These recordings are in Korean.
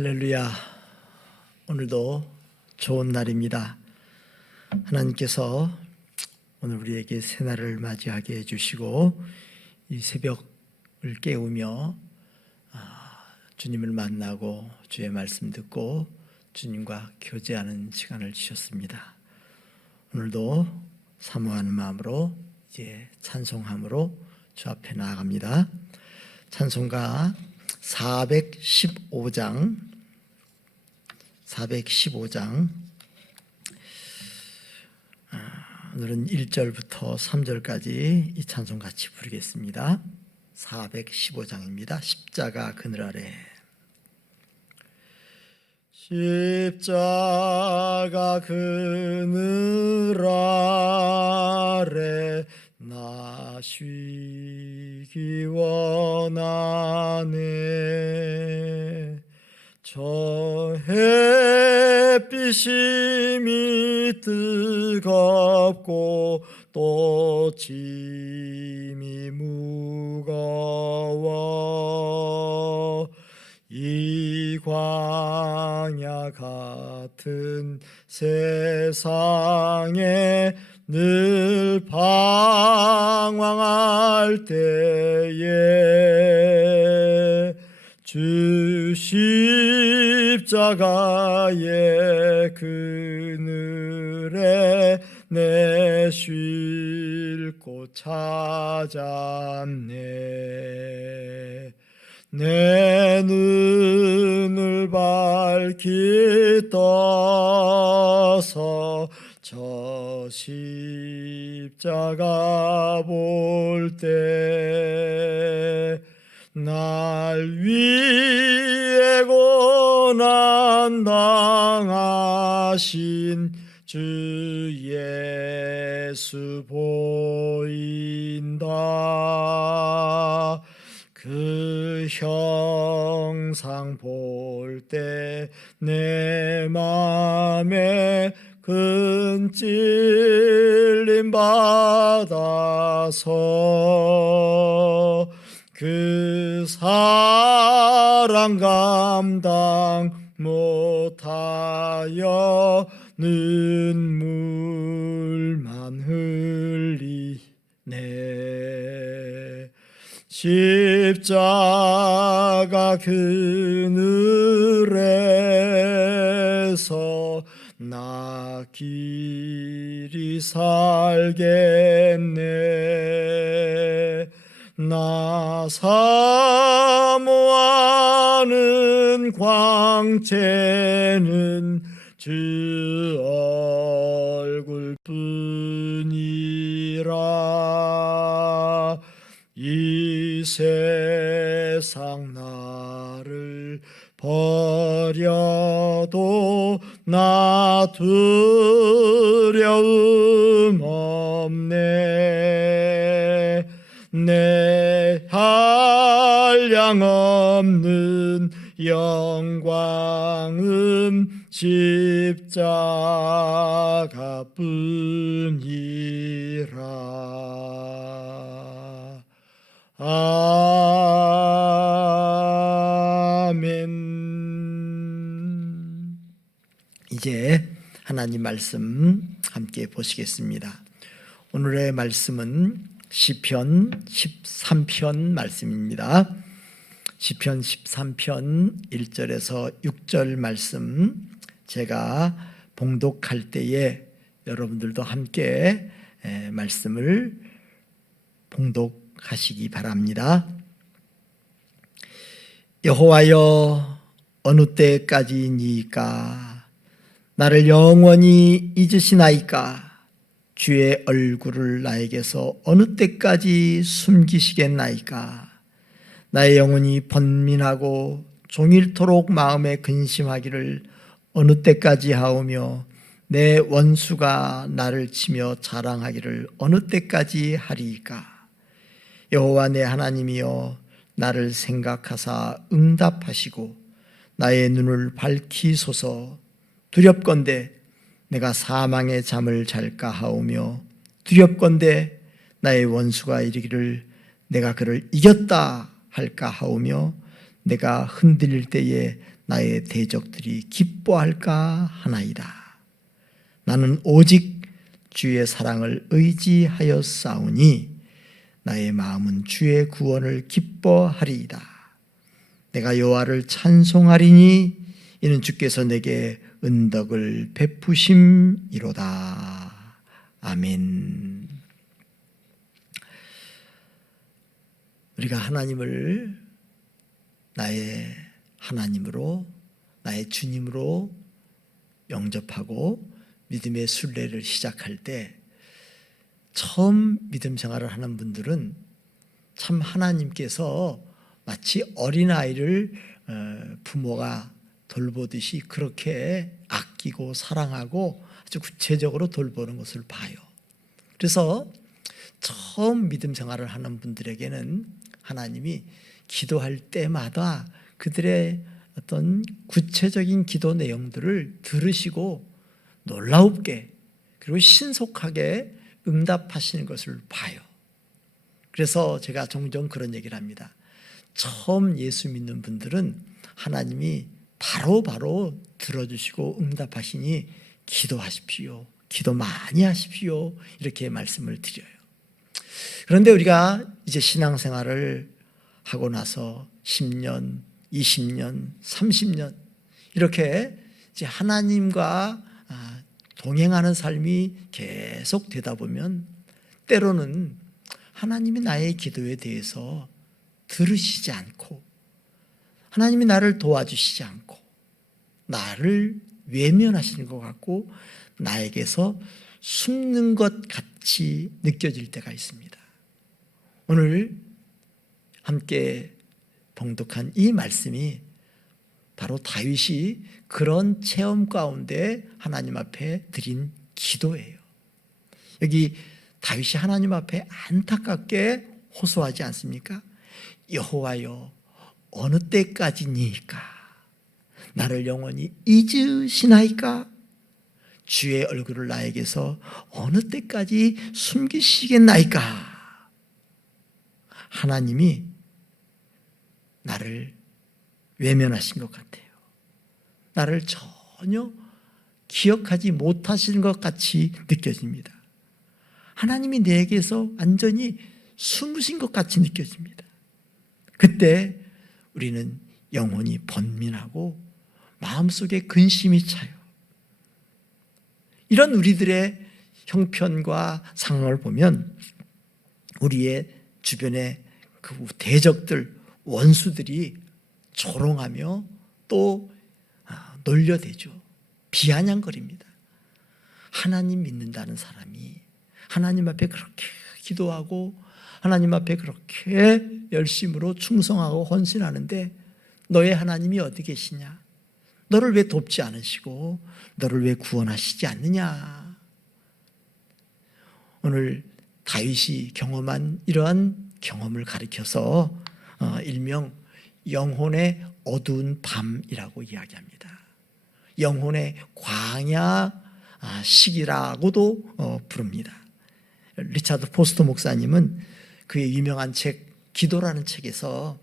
할렐루야. 오늘도 좋은 날입니다. 하나님께서 오늘 우리에게 새날을 맞이하게 해주시고 이 새벽을 깨우며 주님을 만나고 주의 말씀 듣고 주님과 교제하는 시간을 주셨습니다. 오늘도 사모하는 마음으로 이제 찬송함으로 주 앞에 나아갑니다. 찬송가 415장 오늘은 1절부터 3절까지 이 찬송 같이 부르겠습니다. 415장입니다. 십자가 그늘 아래. 십자가 그늘 아래 나 쉬기 원하네. 저 햇빛이 뜨겁고 또 짐이 무거워 이 광야 같은 세상에 늘 방황할 때에 주 십자가의 그늘에 내 쉴 곳 찾았네. 내 눈을 밝히 떠서 저 십자가 볼 때 날 위해 고난 당하신 주 예수 보인다. 그 형상 볼 때 내 맘에 큰 찔림 받아서 그 사랑 감당 못하여 눈물만 흘리네. 십자가 그늘에서 나 길이 살겠네. 나 사모하는 광채는 주 얼굴뿐이라. 이 세상 나를 버려도 나 두려움 없네. 내 한량 없는 영광은 십자가 뿐이라. 아멘. 이제 하나님 말씀 함께 보시겠습니다. 오늘의 말씀은 시편 13편 말씀입니다. 시편 13편 1절에서 6절 말씀 제가 봉독할 때에 여러분들도 함께 말씀을 봉독하시기 바랍니다. 여호와여, 어느 때까지니까 나를 영원히 잊으시나이까? 주의 얼굴을 나에게서 어느 때까지 숨기시겠나이까? 나의 영혼이 번민하고 종일토록 마음에 근심하기를 어느 때까지 하오며 내 원수가 나를 치며 자랑하기를 어느 때까지 하리이까? 여호와 내 하나님이여, 나를 생각하사 응답하시고 나의 눈을 밝히소서. 두렵건대 내가 사망의 잠을 잘까 하오며 두렵건대 나의 원수가 이르기를 내가 그를 이겼다 할까 하오며 내가 흔들릴 때에 나의 대적들이 기뻐할까 하나이다. 나는 오직 주의 사랑을 의지하여 싸우니 나의 마음은 주의 구원을 기뻐하리이다. 내가 여호와를 찬송하리니 이는 주께서 내게 은덕을 베푸심이로다. 아멘. 우리가 하나님을 나의 하나님으로, 나의 주님으로 영접하고 믿음의 순례를 시작할 때 처음 믿음 생활을 하는 분들은 참 하나님께서 마치 어린아이를 부모가 돌보듯이 그렇게 아끼고 사랑하고 아주 구체적으로 돌보는 것을 봐요. 그래서 처음 믿음 생활을 하는 분들에게는 하나님이 기도할 때마다 그들의 어떤 구체적인 기도 내용들을 들으시고 놀랍게 그리고 신속하게 응답하시는 것을 봐요. 그래서 제가 종종 그런 얘기를 합니다. 처음 예수 믿는 분들은 하나님이 바로 들어주시고 응답하시니 기도하십시오. 기도 많이 하십시오. 이렇게 말씀을 드려요. 그런데 우리가 이제 신앙생활을 하고 나서 10년, 20년, 30년 이렇게 이제 하나님과 동행하는 삶이 계속 되다 보면 때로는 하나님이 나의 기도에 대해서 들으시지 않고 하나님이 나를 도와주시지 않고 나를 외면하시는 것 같고 나에게서 숨는 것 같이 느껴질 때가 있습니다. 오늘 함께 봉독한 이 말씀이 바로 다윗이 그런 체험 가운데 하나님 앞에 드린 기도예요. 여기 다윗이 하나님 앞에 안타깝게 호소하지 않습니까? 여호와여 어느 때까지니까 나를 영원히 잊으시나이까 주의 얼굴을 나에게서 어느 때까지 숨기시겠나이까. 하나님이 나를 외면하신 것 같아요. 나를 전혀 기억하지 못하시는 것 같이 느껴집니다. 하나님이 내게서 완전히 숨으신 것 같이 느껴집니다. 그때 우리는 영혼이 번민하고 마음속에 근심이 차요. 이런 우리들의 형편과 상황을 보면 우리의 주변의 그 대적들, 원수들이 조롱하며 또 놀려대죠. 비아냥거립니다. 하나님 믿는다는 사람이 하나님 앞에 그렇게 기도하고 하나님 앞에 그렇게 열심으로 충성하고 헌신하는데 너의 하나님이 어디 계시냐? 너를 왜 돕지 않으시고 너를 왜 구원하시지 않느냐? 오늘 다윗이 경험한 이러한 경험을 가리켜서 일명 영혼의 어두운 밤이라고 이야기합니다. 영혼의 광야 시기라고도 부릅니다. 리차드 포스터 목사님은 그의 유명한 책 기도라는 책에서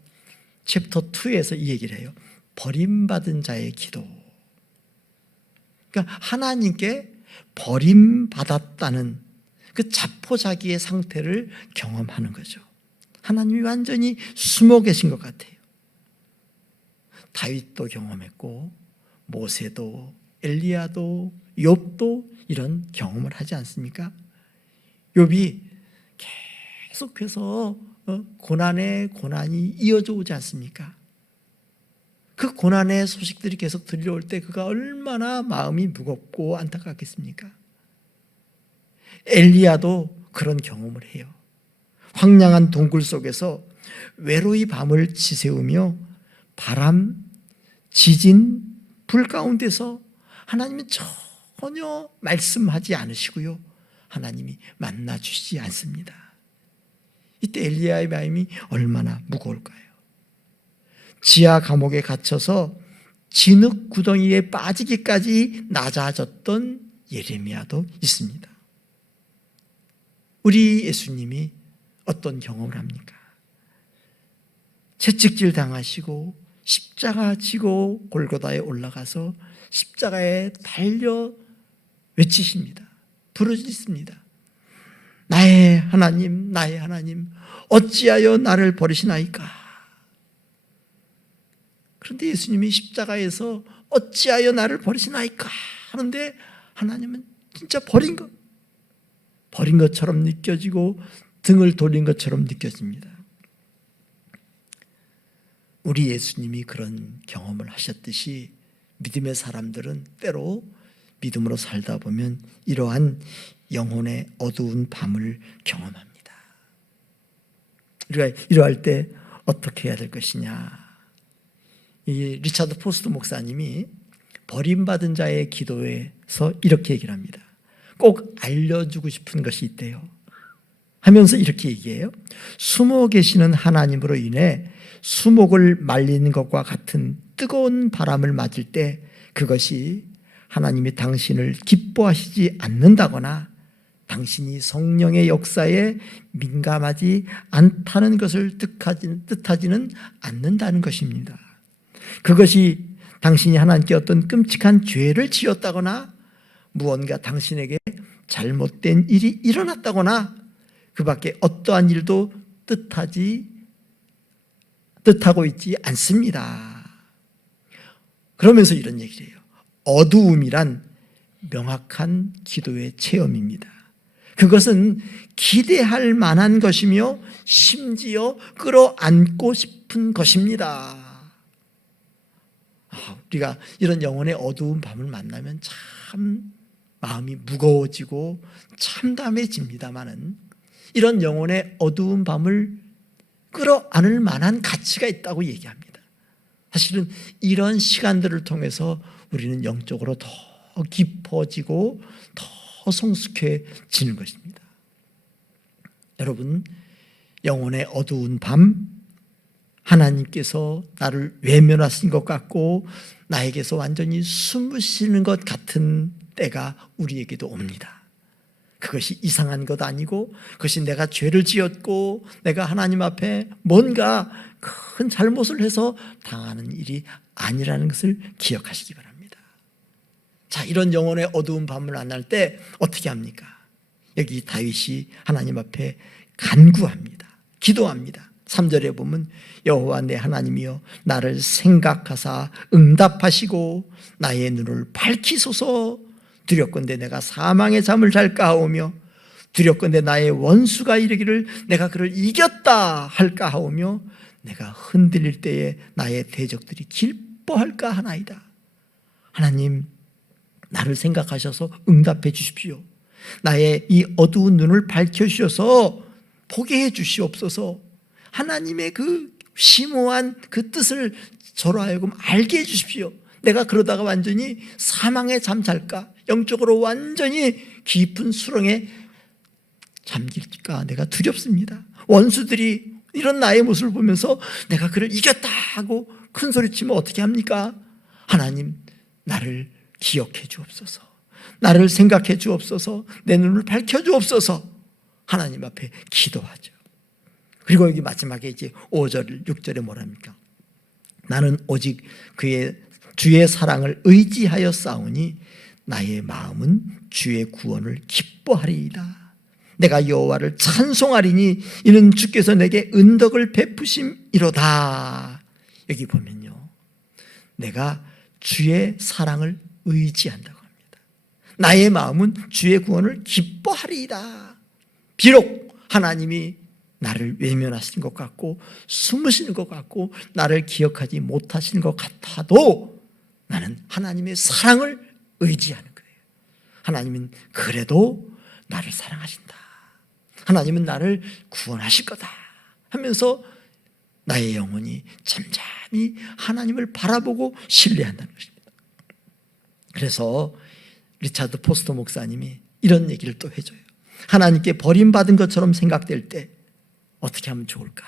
챕터 2에서 이 얘기를 해요. 버림받은 자의 기도. 그러니까 하나님께 버림받았다는 그 자포자기의 상태를 경험하는 거죠. 하나님이 완전히 숨어 계신 것 같아요. 다윗도 경험했고 모세도 엘리야도 욥도 이런 경험을 하지 않습니까? 욥이 계속해서 고난에 고난이 이어져 오지 않습니까? 그 고난의 소식들이 계속 들려올 때 그가 얼마나 마음이 무겁고 안타깝겠습니까? 엘리야도 그런 경험을 해요. 황량한 동굴 속에서 외로이 밤을 지새우며 바람, 지진, 불 가운데서 하나님은 전혀 말씀하지 않으시고요. 하나님이 만나주시지 않습니다. 이때 엘리야의 마음이 얼마나 무거울까요? 지하 감옥에 갇혀서 진흙 구덩이에 빠지기까지 낮아졌던 예레미야도 있습니다. 우리 예수님이 어떤 경험을 합니까? 채찍질 당하시고 십자가 지고 골고다에 올라가서 십자가에 달려 외치십니다. 부르짖습니다. 나의 하나님, 나의 하나님, 어찌하여 나를 버리시나이까? 그런데 예수님이 십자가에서 어찌하여 나를 버리시나이까? 하는데 하나님은 진짜 버린 것처럼 느껴지고 등을 돌린 것처럼 느껴집니다. 우리 예수님이 그런 경험을 하셨듯이 믿음의 사람들은 때로 믿음으로 살다 보면 이러한 영혼의 어두운 밤을 경험합니다. 우리가 이러할 때 어떻게 해야 될 것이냐? 이 리차드 포스트 목사님이 버림받은 자의 기도에서 이렇게 얘기를 합니다. 꼭 알려주고 싶은 것이 있대요. 하면서 이렇게 얘기해요. 숨어 계시는 하나님으로 인해 수목을 말리는 것과 같은 뜨거운 바람을 맞을 때 그것이 하나님이 당신을 기뻐하시지 않는다거나 당신이 성령의 역사에 민감하지 않다는 것을 뜻하지는 않는다는 것입니다. 그것이 당신이 하나님께 어떤 끔찍한 죄를 지었다거나 무언가 당신에게 잘못된 일이 일어났다거나 그 밖에 어떠한 일도 뜻하고 있지 않습니다. 그러면서 이런 얘기를 해요. 어두움이란 명확한 기도의 체험입니다. 그것은 기대할 만한 것이며 심지어 끌어안고 싶은 것입니다. 우리가 이런 영혼의 어두운 밤을 만나면 참 마음이 무거워지고 참담해집니다마는 이런 영혼의 어두운 밤을 끌어안을 만한 가치가 있다고 얘기합니다. 사실은 이런 시간들을 통해서 우리는 영적으로 더 깊어지고 더 성숙해지는 것입니다. 여러분, 영혼의 어두운 밤, 하나님께서 나를 외면하신 것 같고 나에게서 완전히 숨으시는 것 같은 때가 우리에게도 옵니다. 그것이 이상한 것 아니고 그것이 내가 죄를 지었고 내가 하나님 앞에 뭔가 큰 잘못을 해서 당하는 일이 아니라는 것을 기억하시기 바랍니다. 자, 이런 영혼의 어두운 밤을 만날 때 어떻게 합니까? 여기 다윗이 하나님 앞에 간구합니다. 기도합니다. 3절에 보면 여호와 내 하나님이여 나를 생각하사 응답하시고 나의 눈을 밝히소서. 두렵건대 내가 사망의 잠을 잘까 하오며 두렵건대 나의 원수가 이르기를 내가 그를 이겼다 할까 하오며 내가 흔들릴 때에 나의 대적들이 기뻐할까 하나이다. 하나님, 나를 생각하셔서 응답해 주십시오. 나의 이 어두운 눈을 밝혀주셔서 보게 해 주시옵소서. 하나님의 그 심오한 그 뜻을 저로 하여금 알게 해 주십시오. 내가 그러다가 완전히 사망에 잠잘까, 영적으로 완전히 깊은 수렁에 잠길까 내가 두렵습니다. 원수들이 이런 나의 모습을 보면서 내가 그를 이겼다 하고 큰 소리치면 어떻게 합니까? 하나님, 나를 기억해 주옵소서. 나를 생각해 주옵소서. 내 눈을 밝혀 주옵소서. 하나님 앞에 기도하죠. 그리고 여기 마지막에 이제 5절, 6절에 뭐랍니까? 나는 오직 그의 주의 사랑을 의지하여 싸우니 나의 마음은 주의 구원을 기뻐하리이다. 내가 여호와를 찬송하리니 이는 주께서 내게 은덕을 베푸심이로다. 여기 보면요, 내가 주의 사랑을 의지한다고 합니다. 나의 마음은 주의 구원을 기뻐하리이다. 비록 하나님이 나를 외면하시는 것 같고 숨으시는 것 같고 나를 기억하지 못하시는 것 같아도 나는 하나님의 사랑을 의지하는 거예요. 하나님은 그래도 나를 사랑하신다. 하나님은 나를 구원하실 거다 하면서 나의 영혼이 잠잠히 하나님을 바라보고 신뢰한다는 것입니다. 그래서 리차드 포스터 목사님이 이런 얘기를 또 해줘요. 하나님께 버림받은 것처럼 생각될 때 어떻게 하면 좋을까?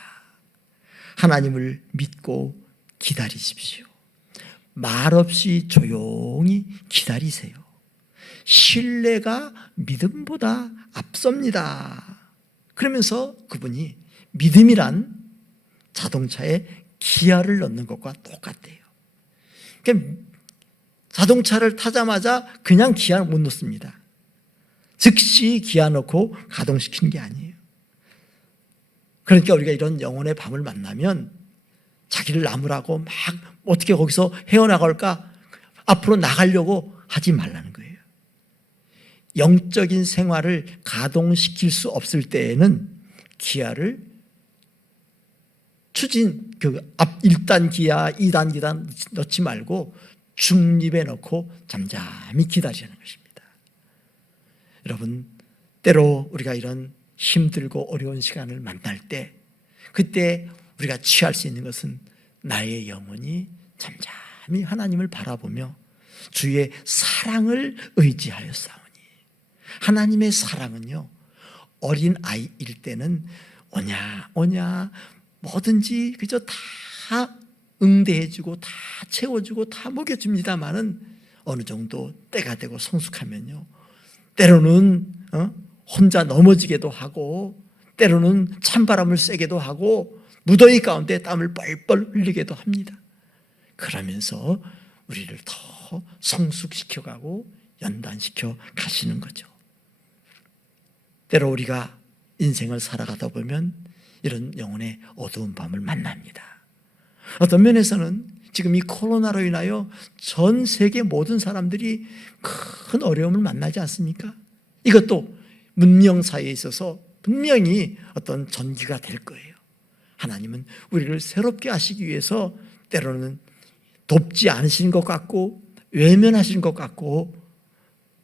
하나님을 믿고 기다리십시오. 말없이 조용히 기다리세요. 신뢰가 믿음보다 앞섭니다. 그러면서 그분이 믿음이란 자동차의 기아를 넣는 것과 똑같대요. 그러니까 자동차를 타자마자 그냥 기아 못 넣습니다. 즉시 기아 넣고 가동시키는 게 아니에요. 그러니까 우리가 이런 영혼의 밤을 만나면 자기를 나무라고 막 어떻게 거기서 헤어나갈까 앞으로 나가려고 하지 말라는 거예요. 영적인 생활을 가동시킬 수 없을 때에는 기아를 추진 앞 1단 기아, 2단 기아 넣지 말고 중립에 넣고 잠잠히 기다리는 것입니다. 여러분, 때로 우리가 이런 힘들고 어려운 시간을 만날 때 그때 우리가 취할 수 있는 것은 나의 영혼이 잠잠히 하나님을 바라보며 주의 사랑을 의지하여 싸우니. 하나님의 사랑은요, 어린 아이일 때는 오냐 뭐든지 그저 다 응대해주고 다 채워주고 다 먹여줍니다마는 어느 정도 때가 되고 성숙하면요, 때로는 혼자 넘어지게도 하고 때로는 찬바람을 쐬게도 하고 무더위 가운데 땀을 뻘뻘 흘리게도 합니다. 그러면서 우리를 더 성숙시켜가고 연단시켜 가시는 거죠. 때로 우리가 인생을 살아가다 보면 이런 영혼의 어두운 밤을 만납니다. 어떤 면에서는 지금 이 코로나로 인하여 전 세계 모든 사람들이 큰 어려움을 만나지 않습니까? 이것도 문명사회에 있어서 분명히 어떤 전기가 될 거예요. 하나님은 우리를 새롭게 하시기 위해서 때로는 돕지 않으시는 것 같고 외면하시는 것 같고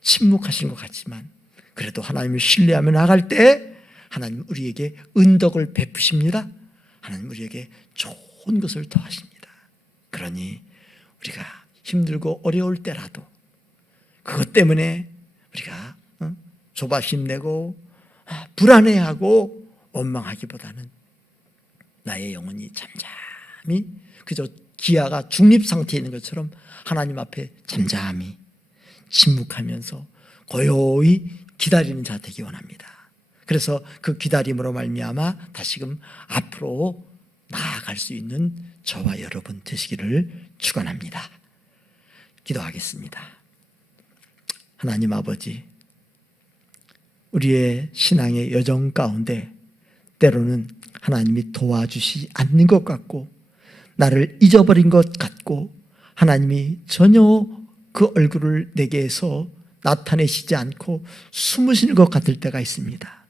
침묵하시는 것 같지만 그래도 하나님을 신뢰하며 나갈 때 하나님 우리에게 은덕을 베푸십니다. 하나님 우리에게 좋은 것을 더하십니다. 그러니 우리가 힘들고 어려울 때라도 그것 때문에 우리가 조바심 내고 불안해하고 원망하기보다는 나의 영혼이 잠잠히 그저 기아가 중립 상태에 있는 것처럼 하나님 앞에 잠잠히 침묵하면서 고요히 기다리는 자 되기 원합니다. 그래서 그 기다림으로 말미암아 다시금 앞으로 나아갈 수 있는 저와 여러분 되시기를 축원합니다. 기도하겠습니다. 하나님 아버지, 우리의 신앙의 여정 가운데 때로는 하나님이 도와주시지 않는 것 같고 나를 잊어버린 것 같고 하나님이 전혀 그 얼굴을 내게서 나타내시지 않고 숨으시는 것 같을 때가 있습니다.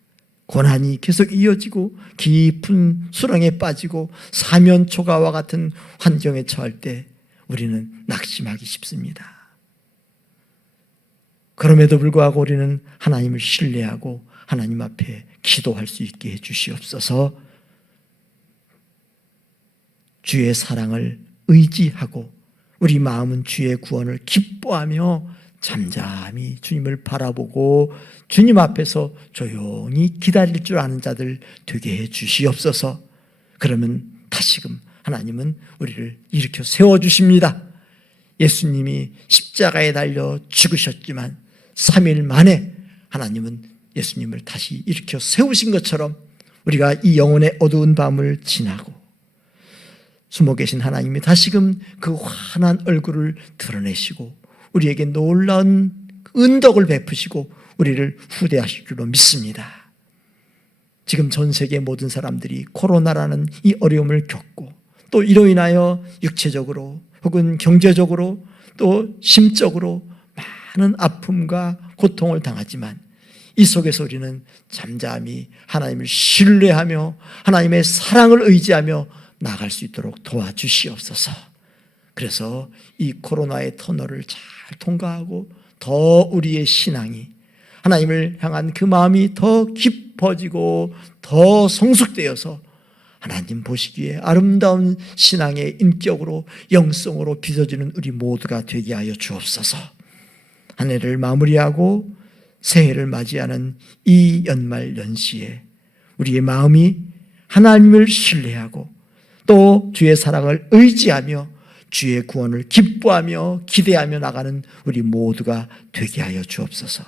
고난이 계속 이어지고 깊은 수렁에 빠지고 사면초가와 같은 환경에 처할 때 우리는 낙심하기 쉽습니다. 그럼에도 불구하고 우리는 하나님을 신뢰하고 하나님 앞에 기도할 수 있게 해주시옵소서. 주의 사랑을 의지하고 우리 마음은 주의 구원을 기뻐하며 잠잠히 주님을 바라보고 주님 앞에서 조용히 기다릴 줄 아는 자들 되게 해 주시옵소서. 그러면 다시금 하나님은 우리를 일으켜 세워주십니다. 예수님이 십자가에 달려 죽으셨지만 3일 만에 하나님은 예수님을 다시 일으켜 세우신 것처럼 우리가 이 영혼의 어두운 밤을 지나고 숨어 계신 하나님이 다시금 그 환한 얼굴을 드러내시고 우리에게 놀라운 은덕을 베푸시고 우리를 후대하실 줄로 믿습니다. 지금 전 세계 모든 사람들이 코로나라는 이 어려움을 겪고 또 이로 인하여 육체적으로 혹은 경제적으로 또 심적으로 많은 아픔과 고통을 당하지만 이 속에서 우리는 잠잠히 하나님을 신뢰하며 하나님의 사랑을 의지하며 나아갈 수 있도록 도와주시옵소서. 그래서 이 코로나의 터널을 잘 통과하고 더 우리의 신앙이 하나님을 향한 그 마음이 더 깊어지고 더 성숙되어서 하나님 보시기에 아름다운 신앙의 인격으로 영성으로 빚어지는 우리 모두가 되게 하여 주옵소서. 한 해를 마무리하고 새해를 맞이하는 이 연말 연시에 우리의 마음이 하나님을 신뢰하고 또 주의 사랑을 의지하며 주의 구원을 기뻐하며 기대하며 나가는 우리 모두가 되게 하여 주옵소서.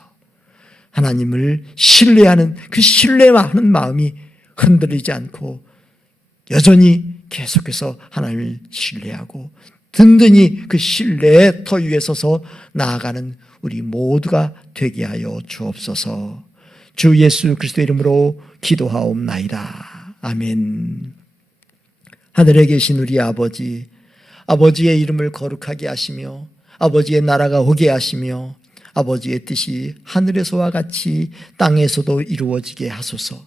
하나님을 신뢰하는 그 신뢰하는 마음이 흔들리지 않고 여전히 계속해서 하나님을 신뢰하고 든든히 그 신뢰의 터 위에 서서 나아가는 우리 모두가 되게 하여 주옵소서. 주 예수 그리스도의 이름으로 기도하옵나이다. 아멘. 하늘에 계신 우리 아버지, 아버지의 이름을 거룩하게 하시며 아버지의 나라가 오게 하시며 아버지의 뜻이 하늘에서와 같이 땅에서도 이루어지게 하소서.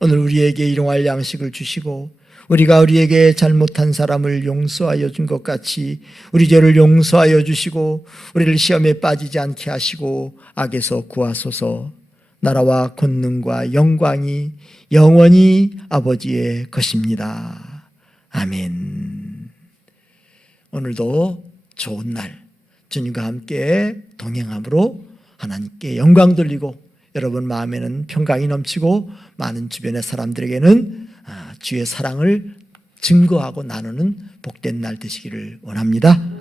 오늘 우리에게 일용할 양식을 주시고 우리가 우리에게 잘못한 사람을 용서하여 준 것 같이 우리 죄를 용서하여 주시고 우리를 시험에 빠지지 않게 하시고 악에서 구하소서. 나라와 권능과 영광이 영원히 아버지의 것입니다. 아멘. 오늘도 좋은 날 주님과 함께 동행함으로 하나님께 영광 돌리고 여러분 마음에는 평강이 넘치고 많은 주변의 사람들에게는 주의 사랑을 증거하고 나누는 복된 날 되시기를 원합니다.